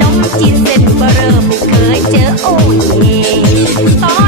นมจีนเส้นเบอร์เริ่มไม่เคยเจอโอ้ยตอน